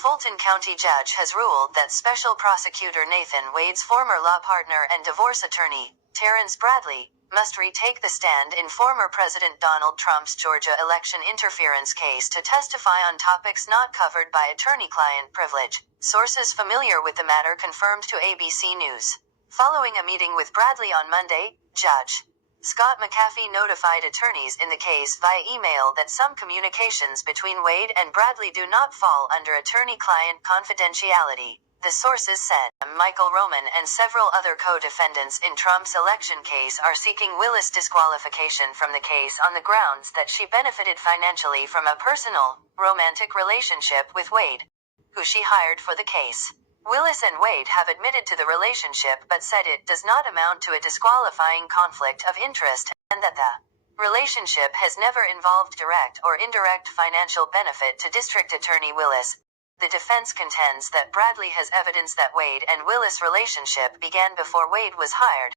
Fulton County judge has ruled that Special Prosecutor Nathan Wade's former law partner and divorce attorney, Terrence Bradley, must retake the stand in former President Donald Trump's Georgia election interference case to testify on topics not covered by attorney-client privilege, sources familiar with the matter confirmed to ABC News. Following a meeting with Bradley on Monday, Judge Scott McAfee notified attorneys in the case via email that some communications between Wade and Bradley do not fall under attorney-client confidentiality, the sources said. Michael Roman and several other co-defendants in Trump's election case are seeking Willis disqualification from the case on the grounds that she benefited financially from a personal, romantic relationship with Wade, who she hired for the case. Willis and Wade have admitted to the relationship but said it does not amount to a disqualifying conflict of interest and that the relationship has never involved direct or indirect financial benefit to District Attorney Willis. The defense contends that Bradley has evidence that Wade and Willis' relationship began before Wade was hired.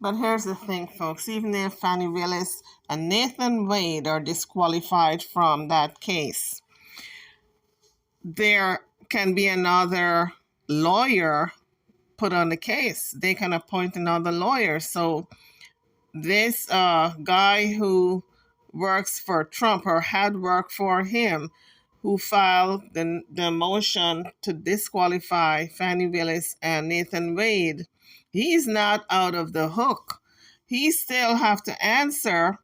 But here's the thing, folks. Even if Fani Willis and Nathan Wade are disqualified from that case, there can be another lawyer put on the case. They can appoint another lawyer. So this guy who works for Trump or had worked for him, who filed the motion to disqualify Fani Willis and Nathan Wade, he's not out of the hook. He still have to answer.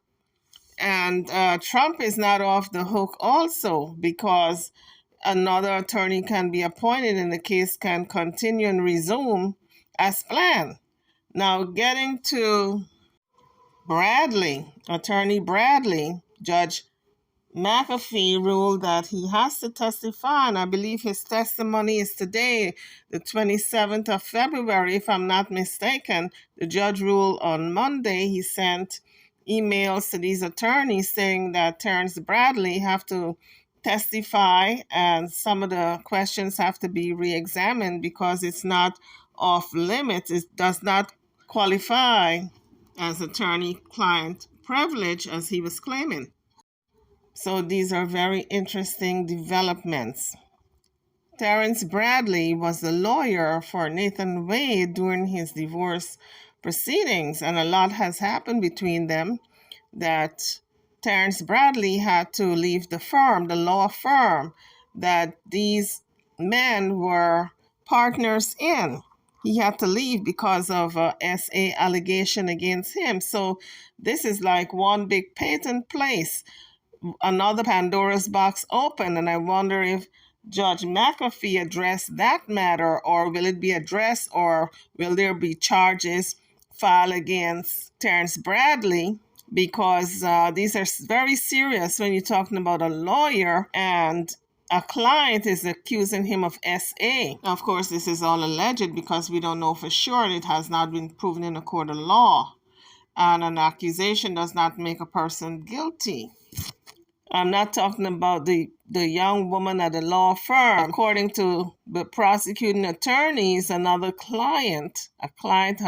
And Trump is not off the hook also, because another attorney can be appointed and the case can continue and resume as planned. Now, getting to Bradley, Attorney Bradley, Judge McAfee ruled that he has to testify, and I believe his testimony is today, the 27th of February, if I'm not mistaken. The judge ruled on Monday. He sent emails to these attorneys saying that Terrence Bradley have to testify and some of the questions have to be re-examined because it's not off limits. It does not qualify as attorney-client privilege as he was claiming. So these are very interesting developments. Terrence Bradley was the lawyer for Nathan Wade during his divorce proceedings, and a lot has happened between them that Terrence Bradley had to leave the firm, the law firm that these men were partners in. He had to leave because of a SA allegation against him. So this is like one big patent place. Another Pandora's box open, and I wonder if Judge McAfee addressed that matter, or will it be addressed, or will there be charges filed against Terrence Bradley? Because these are very serious when you're talking about a lawyer and a client is accusing him of SA. Of course, this is all alleged because we don't know for sure, and it has not been proven in a court of law. And an accusation does not make a person guilty. I'm not talking about the young woman at the law firm. According to the prosecuting attorneys, another client, a client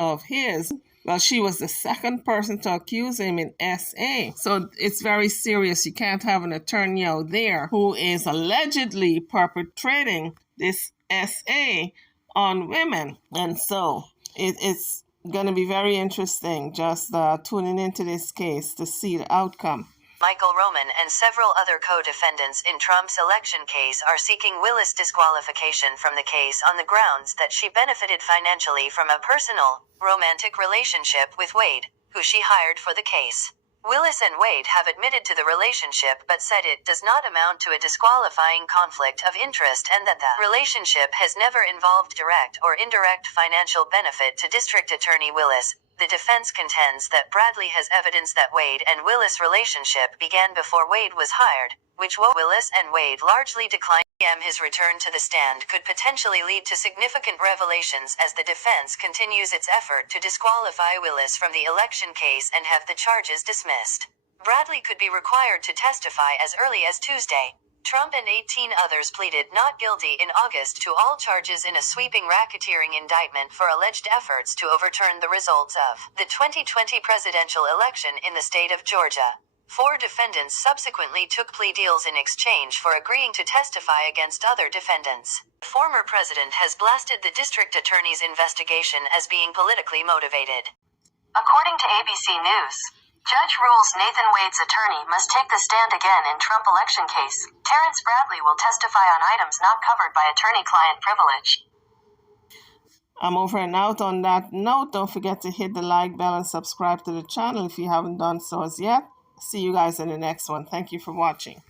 of his, well, she was the second person to accuse him in SA. So it's very serious. You can't have an attorney out there who is allegedly perpetrating this SA on women. And so it's going to be very interesting just tuning into this case to see the outcome. Michael Roman and several other co-defendants in Trump's election case are seeking Willis disqualification from the case on the grounds that she benefited financially from a personal, romantic relationship with Wade, who she hired for the case. Willis and Wade have admitted to the relationship but said it does not amount to a disqualifying conflict of interest and that the relationship has never involved direct or indirect financial benefit to District Attorney Willis. The defense contends that Bradley has evidence that Wade and Willis' relationship began before Wade was hired, which Willis and Wade largely declined. His return to the stand could potentially lead to significant revelations as the defense continues its effort to disqualify Willis from the election case and have the charges dismissed. Bradley could be required to testify as early as Tuesday. Trump and 18 others pleaded not guilty in August to all charges in a sweeping racketeering indictment for alleged efforts to overturn the results of the 2020 presidential election in the state of Georgia. 4 defendants subsequently took plea deals in exchange for agreeing to testify against other defendants. The former president has blasted the district attorney's investigation as being politically motivated. According to ABC News, judge rules Nathan Wade's attorney must take the stand again in Trump election case. Terrence Bradley will testify on items not covered by attorney-client privilege. I'm over and out on that note. Don't forget to hit the like bell and subscribe to the channel if you haven't done so as yet. See you guys in the next one. Thank you for watching.